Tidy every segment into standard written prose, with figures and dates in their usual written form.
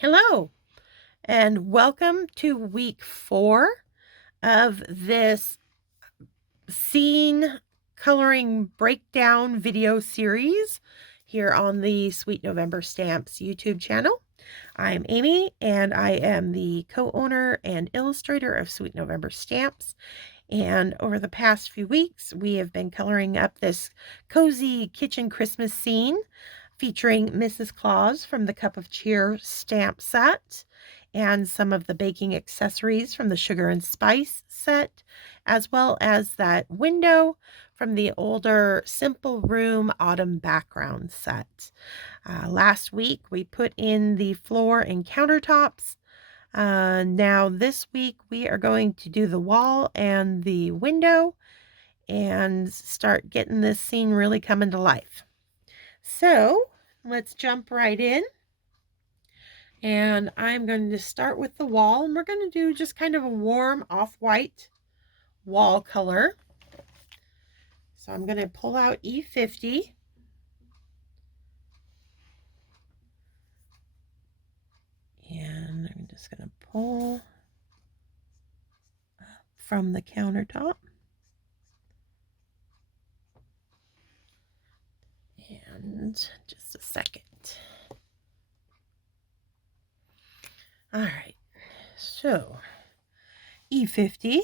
Hello, and welcome to week 4 of this scene coloring breakdown video series here on the Sweet November Stamps YouTube channel. I'm Amy, and I am the co-owner and illustrator of Sweet November Stamps. And over the past few weeks, we have been coloring up this cozy kitchen Christmas scene featuring Mrs. Claus from the Cup of Cheer stamp set and some of the baking accessories from the Sugar and Spice set, as well as that window from the older Simple Room Autumn background set. Last week, we put in the floor and countertops. Now this week, we are going to do the wall and the window and start getting this scene really coming to life. So let's jump right in. And I'm going to start with the wall, and we're going to do just kind of a warm off-white wall color. So I'm going to pull out E50. And I'm just going to pull up from the countertop. And just a second. All right, so E50.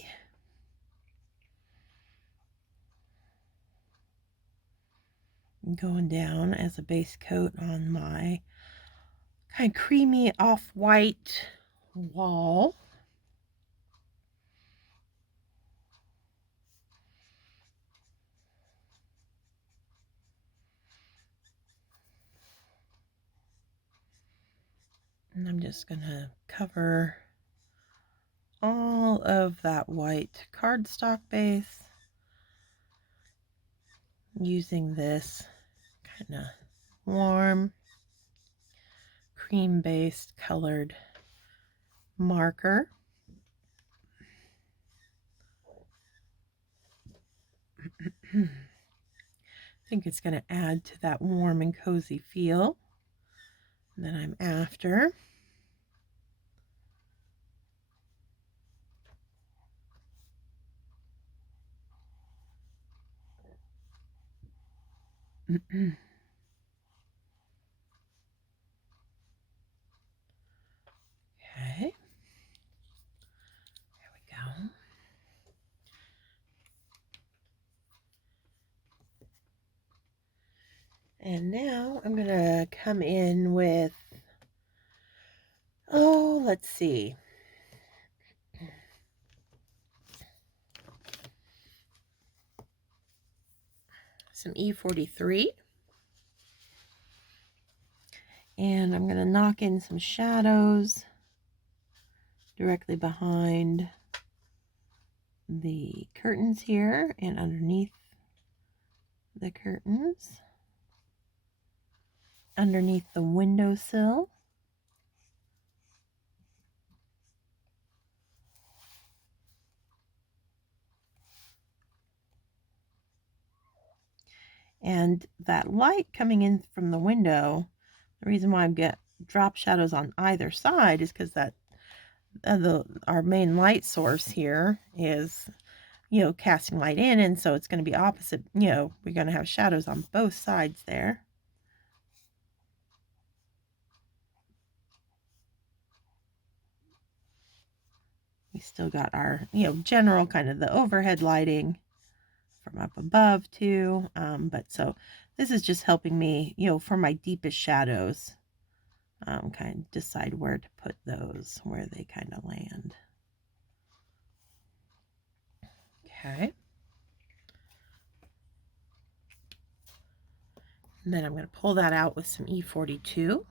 Going down as a base coat on my kind of creamy off-white wall. And I'm just going to cover all of that white cardstock base using this kind of warm cream-based colored marker. I think it's going to add to that warm and cozy feel that I'm after. Okay, there we go. And now I'm going to come in with, let's see. Some E43. And I'm going to knock in some shadows directly behind the curtains here and underneath the curtains, underneath the windowsill. And that light coming in from the window, the reason why I've got drop shadows on either side is because that our main light source here is, casting light in, and so it's going to be opposite. We're going to have shadows on both sides there. We still got our, general kind of the overhead lighting from up above too. But so this is just helping me, for my deepest shadows, kind of decide where to put those, where they kind of land. Okay. And then I'm going to pull that out with some E42.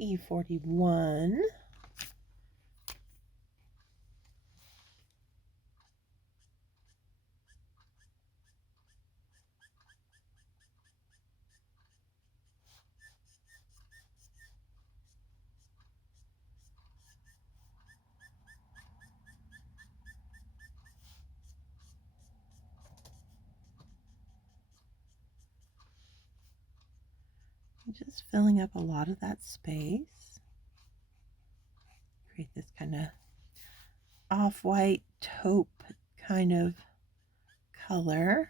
E41. Just filling up a lot of that space. Create this kind of off-white taupe kind of color.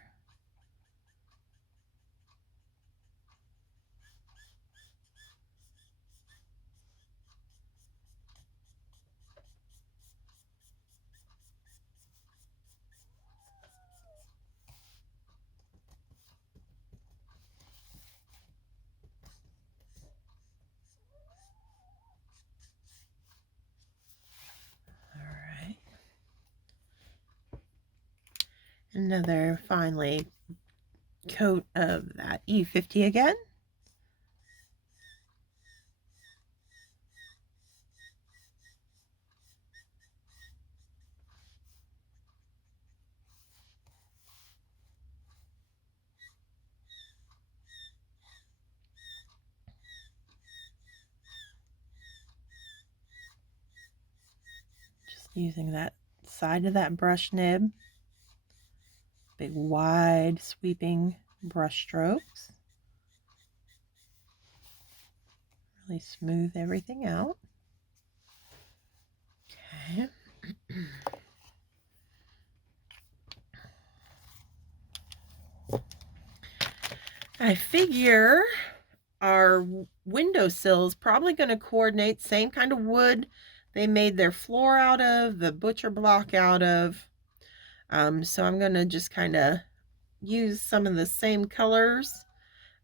Another finally coat of that E50 again. Just using that side of that brush nib. Big wide sweeping brush strokes. Really smooth everything out. Okay. I figure our windowsill is probably going to coordinate, same kind of wood they made their floor out of, the butcher block out of. So I'm going to just kind of use some of the same colors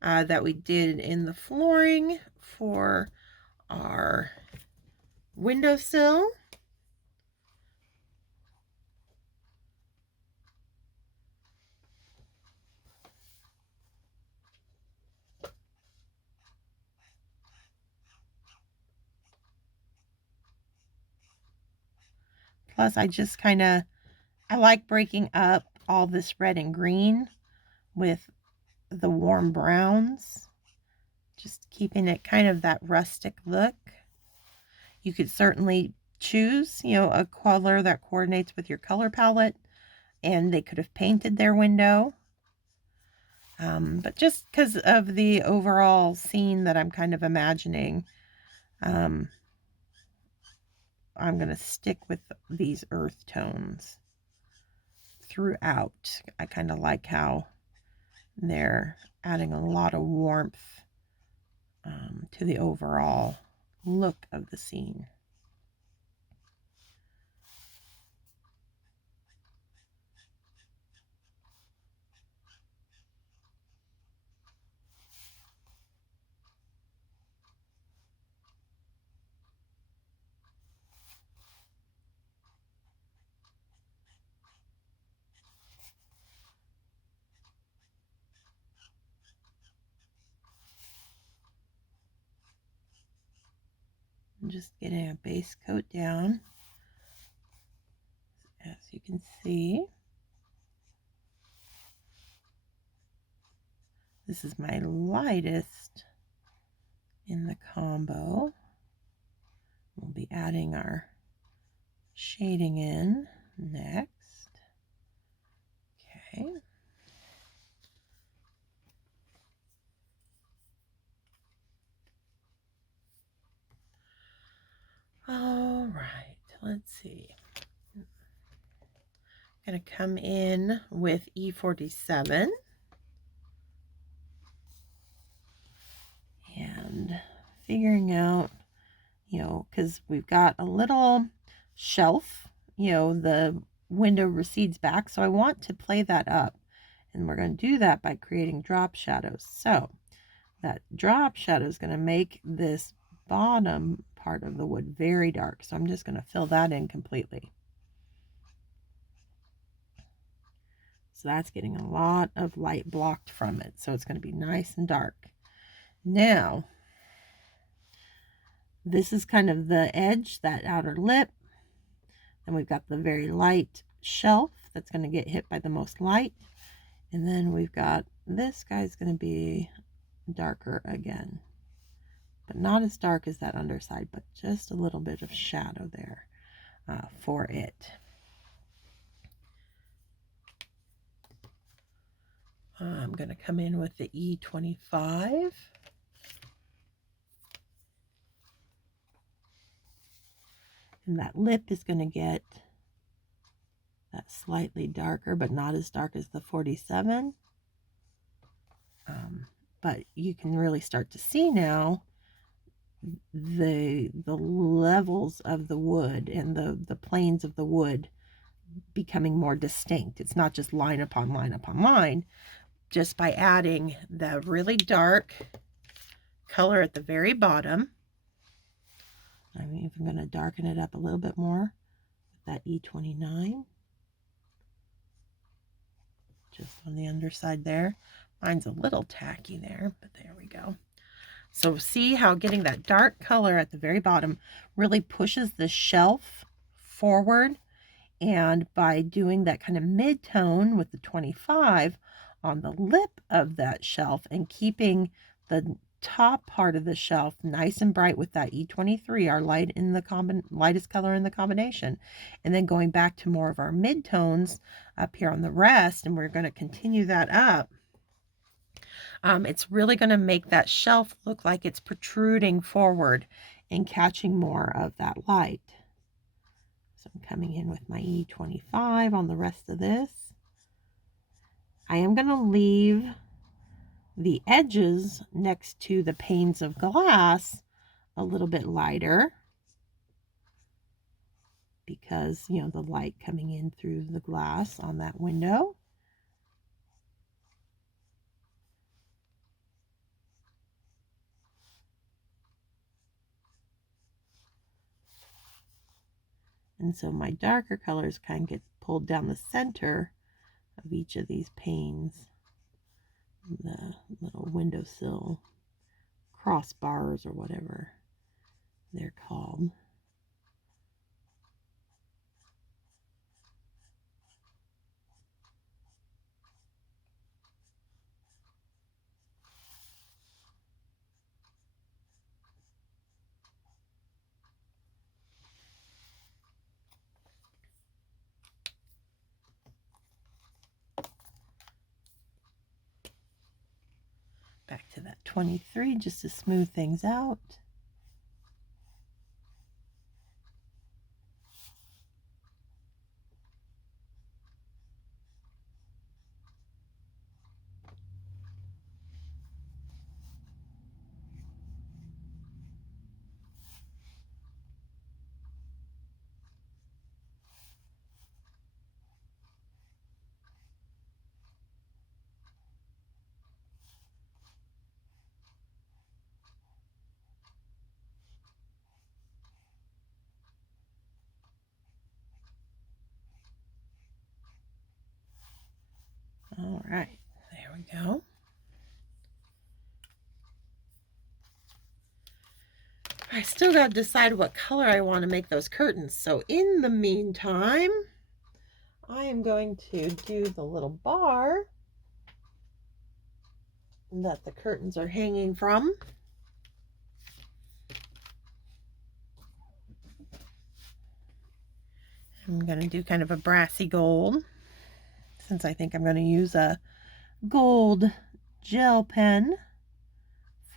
that we did in the flooring for our windowsill. Plus, I like breaking up all this red and green with the warm browns, just keeping it kind of that rustic look. You could certainly choose, a color that coordinates with your color palette, and they could have painted their window. But just because of the overall scene that I'm kind of imagining, I'm going to stick with these earth tones throughout. I kind of like how they're adding a lot of warmth to the overall look of the scene. I'm just getting a base coat down, as you can see. This is my lightest in the combo. We'll be adding our shading in next. Okay. All right, let's see. I'm going to come in with E47 and figuring out, because we've got a little shelf, the window recedes back, so I want to play that up, and we're going to do that by creating drop shadows. So that drop shadow is going to make this bottom part of the wood very dark, so I'm just going to fill that in completely. So that's getting a lot of light blocked from it, so it's going to be nice and dark. Now This is kind of the edge, that outer lip. Then we've got the very light shelf that's going to get hit by the most light. And then we've got this guy's going to be darker again, but not as dark as that underside, but just a little bit of shadow there for it. I'm going to come in with the E25. And that lip is going to get that slightly darker, but not as dark as the 47. But you can really start to see now the levels of the wood and the planes of the wood becoming more distinct. It's not just line upon line upon line, just by adding the really dark color at the very bottom. I'm even going to darken it up a little bit more with that E29. Just on the underside there. Mine's a little tacky there, but there we go. So see how getting that dark color at the very bottom really pushes the shelf forward, and by doing that kind of mid-tone with the 25 on the lip of that shelf and keeping the top part of the shelf nice and bright with that E23, our light in the lightest color in the combination, and then going back to more of our mid-tones up here on the rest, and we're going to continue that up. It's really going to make that shelf look like it's protruding forward and catching more of that light. So I'm coming in with my E25 on the rest of this. I am going to leave the edges next to the panes of glass a little bit lighter, because, you know, the light coming in through the glass on that window. And so my darker colors kind of get pulled down the center of each of these panes, the little windowsill crossbars or whatever they're called. Back to that 23 just to smooth things out. All right, there we go. I still got to decide what color I want to make those curtains. So in the meantime, I am going to do the little bar that the curtains are hanging from. I'm going to do kind of a brassy gold, since I think I'm going to use a gold gel pen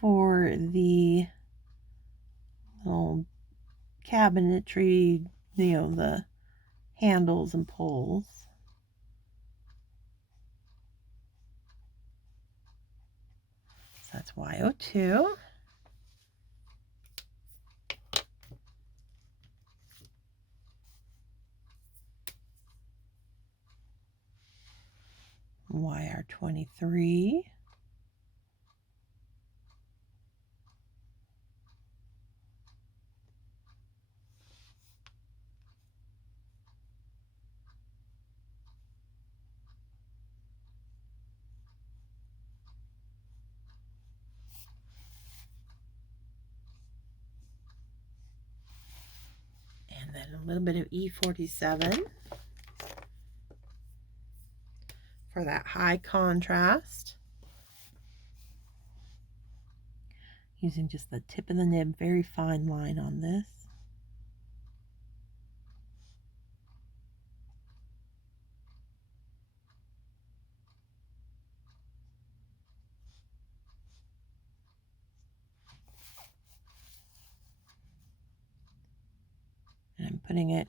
for the little cabinetry, you know, the handles and pulls. So that's Y02. YR23. And then a little bit of E47 for that high contrast. Using just the tip of the nib, very fine line on this. And I'm putting it,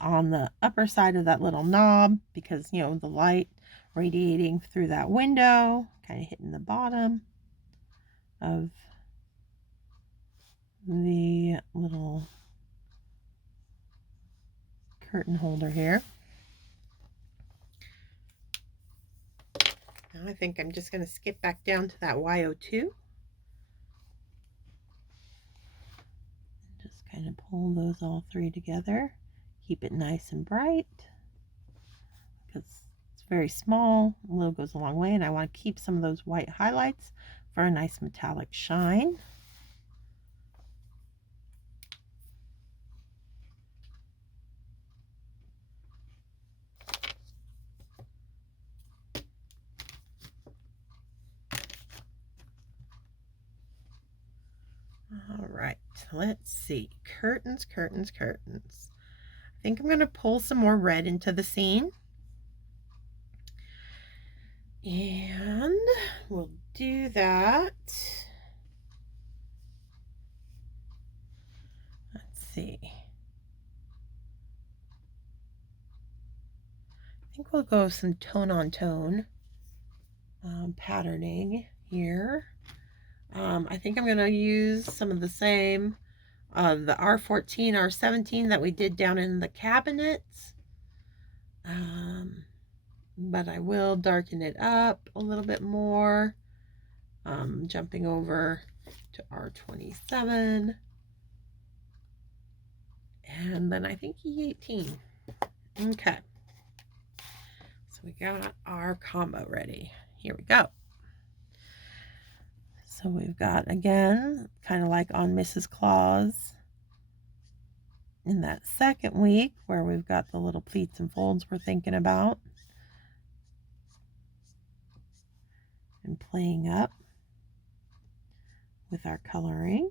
on the upper side of that little knob because, the light radiating through that window, kind of hitting the bottom of the little curtain holder here. Now I think I'm just going to skip back down to that Y02. Just kind of pull those all three together. Keep it nice and bright because it's very small. A little goes a long way, and I want to keep some of those white highlights for a nice metallic shine. All right, let's see. Curtains, curtains, curtains. I think I'm going to pull some more red into the scene. And we'll do that. Let's see. I think we'll go some tone on tone patterning here. I think I'm going to use some of the same, the R14, R17 that we did down in the cabinets. But I will darken it up a little bit more. Jumping over to R27. And then I think E18. Okay. So we got our combo ready. Here we go. So we've got, again, kind of like on Mrs. Claus in that second week where we've got the little pleats and folds we're thinking about. And playing up with our coloring.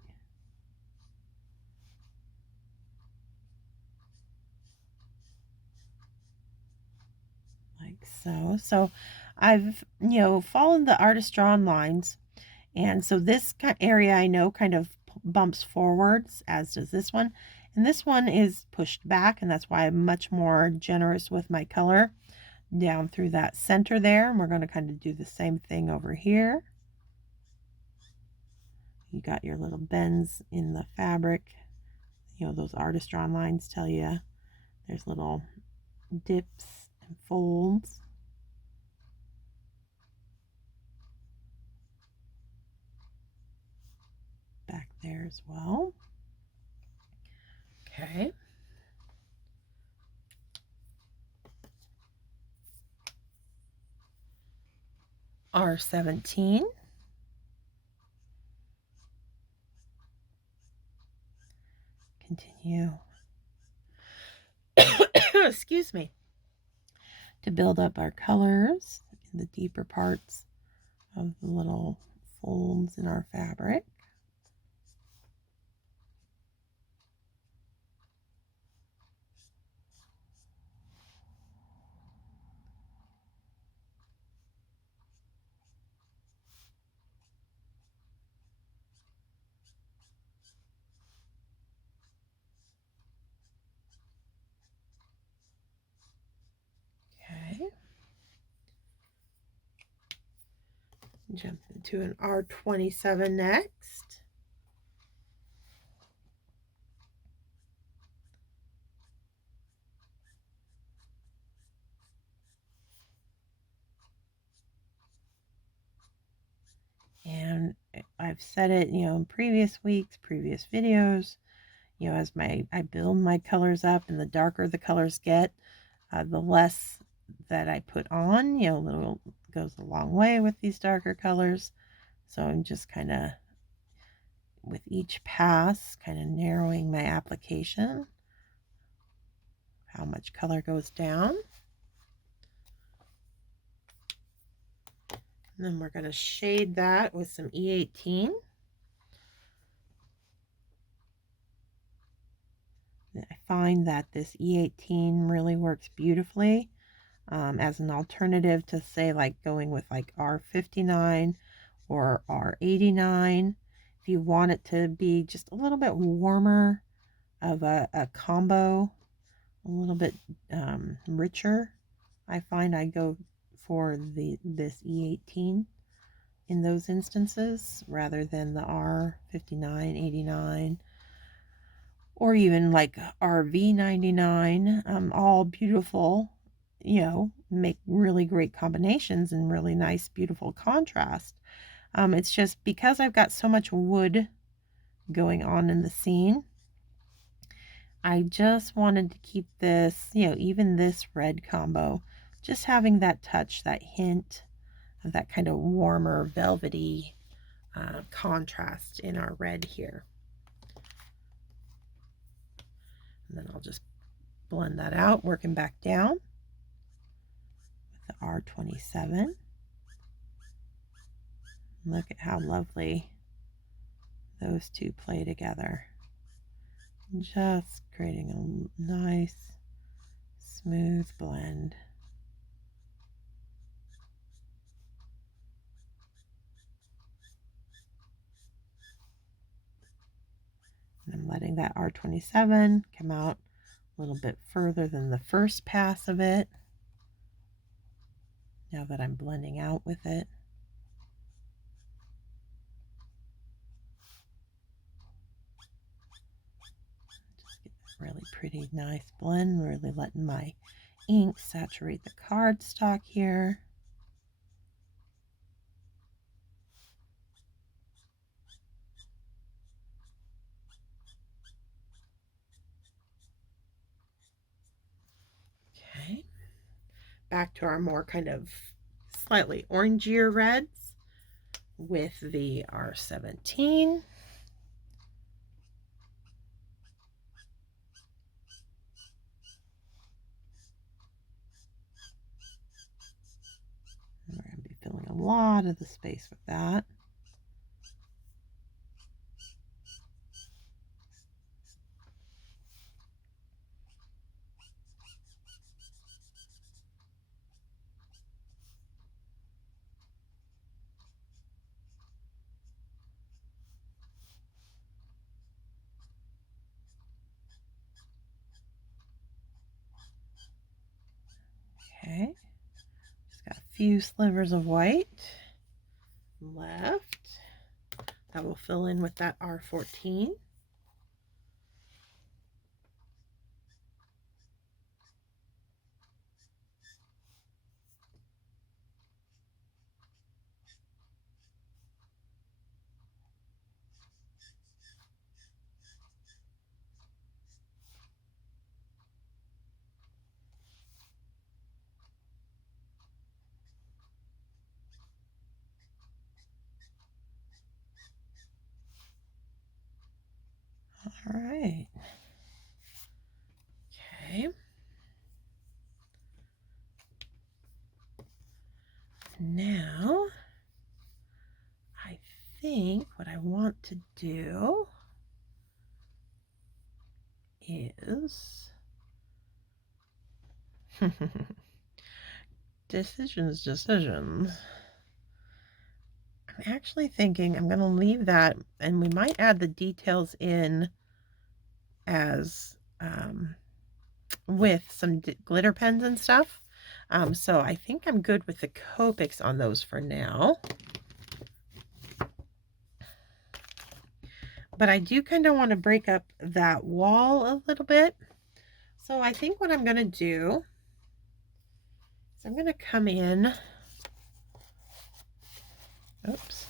Like so. So I've, followed the artist drawn lines. And so this area I know kind of bumps forwards, as does this one. And this one is pushed back, and that's why I'm much more generous with my color down through that center there. And we're going to kind of do the same thing over here. You got your little bends in the fabric. Those artist drawn lines tell you there's little dips and folds. Back there as well. Okay. R17. Continue. Excuse me. To build up our colors in the deeper parts of the little folds in our fabric. Jump into an R27 next. And I've said it, in previous weeks, previous videos, as I build my colors up and the darker the colors get, the less that I put on, little goes a long way with these darker colors. So I'm just kind of, with each pass, kind of narrowing my application how much color goes down. And then we're going to shade that with some E18. I find that this E18 really works beautifully as an alternative to, say, like going with like R59 or R89. If you want it to be just a little bit warmer of a combo, a little bit richer, I find I go for this E18 in those instances rather than the R59, 89, or even like RV99. All beautiful, you know, make really great combinations and really nice, beautiful contrast. It's just because I've got so much wood going on in the scene, I just wanted to keep this, you know, even this red combo, just having that touch, that hint of that kind of warmer, velvety contrast in our red here. And then I'll just blend that out, working back down with the R27. Look at how lovely those two play together. Just creating a nice, smooth blend. And I'm letting that R27 come out a little bit further than the first pass of it, now that I'm blending out with it. Just get a really pretty, nice blend, really letting my ink saturate the cardstock here. Okay, back to our more kind of slightly orangier reds with the R17. We're going to be filling a lot of the space with that. Okay, just got a few slivers of white left that will fill in with that R14. All right. Okay. Now, I think what I want to do is decisions. I'm actually thinking I'm going to leave that, and we might add the details in as with some glitter pens and stuff. So I think I'm good with the Copics on those for now. But I do kind of want to break up that wall a little bit. So I think what I'm going to do is I'm going to come in. Oops.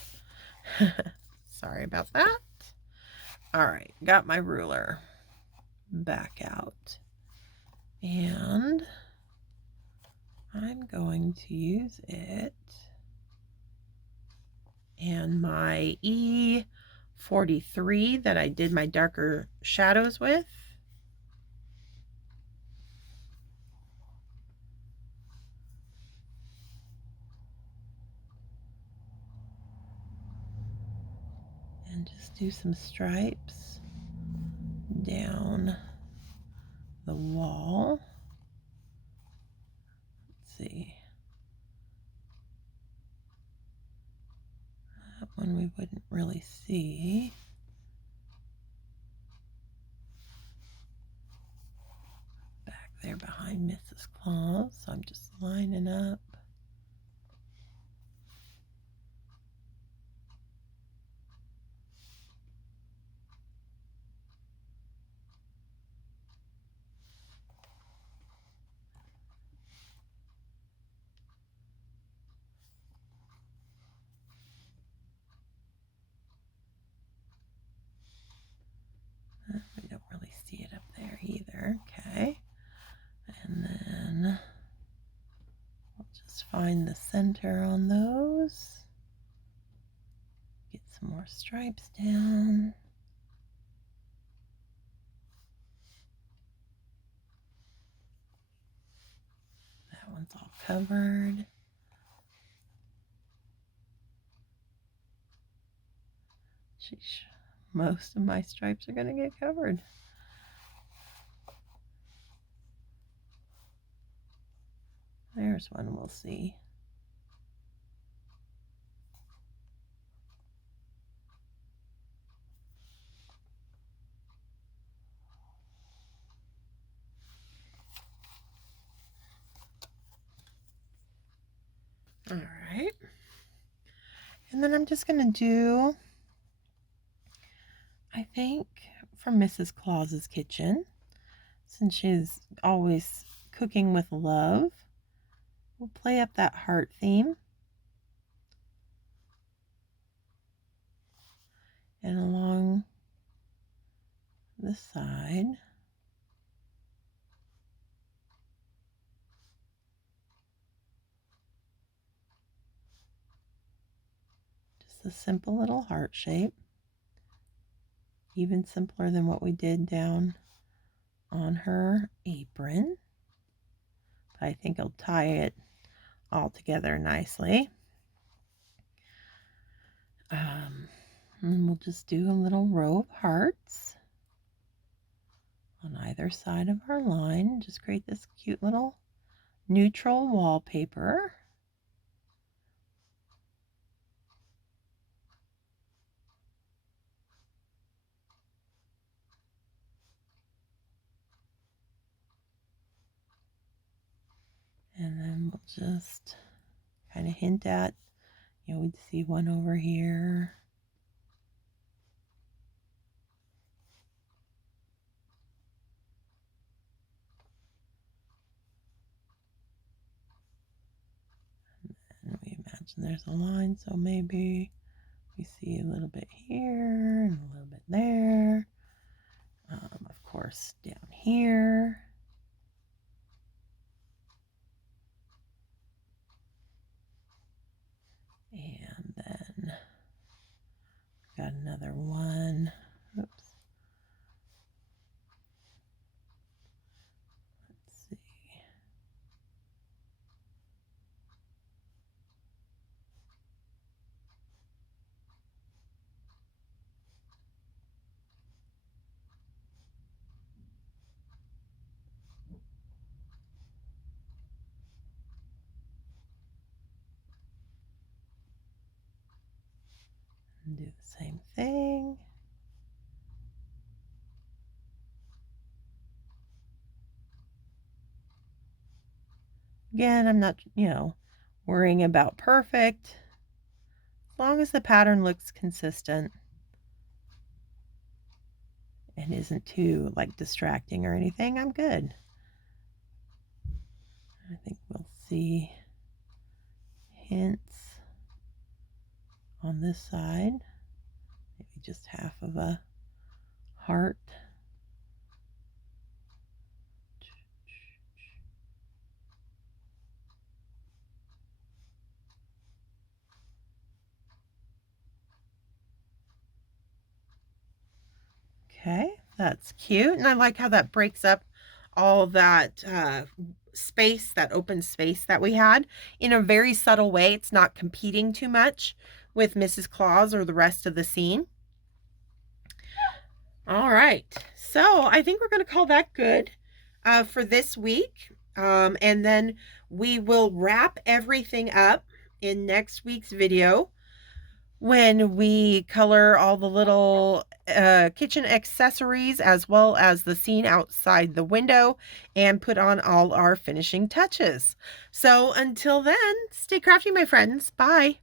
Sorry about that. All right, got my ruler back out. And I'm going to use it and my E43 that I did my darker shadows with. do some stripes down the wall. Let's see. That one we wouldn't really see. Back there behind Mrs. Claus, so I'm just lining up. We don't really see it up there either. Okay. And then we'll just find the center on those. Get some more stripes down. That one's all covered. Sheesh. Most of my stripes are going to get covered. There's one we'll see. All right. And then I'm just going to do, I think, from Mrs. Claus's kitchen, since she's always cooking with love, we'll play up that heart theme. And along the side, just a simple little heart shape, even simpler than what we did down on her apron. But I think I'll tie it all together nicely. And we'll just do a little row of hearts on either side of our line. Just create this cute little neutral wallpaper. And then we'll just kind of hint at, we'd see one over here. And we imagine there's a line, so maybe we see a little bit here and a little bit there. Of course, down here. And then got another one. Oops. Let's see. And do the same thing. Again, I'm not, worrying about perfect. As long as the pattern looks consistent and isn't too distracting or anything, I'm good. I think we'll see hints on this side, maybe just half of a heart. Okay, that's cute. And I like how that breaks up all that space, that open space that we had in a very subtle way. It's not competing too much with Mrs. Claus or the rest of the scene. All right. So I think we're going to call that good for this week. And then we will wrap everything up in next week's video when we color all the little kitchen accessories as well as the scene outside the window and put on all our finishing touches. So until then, stay crafty, my friends. Bye.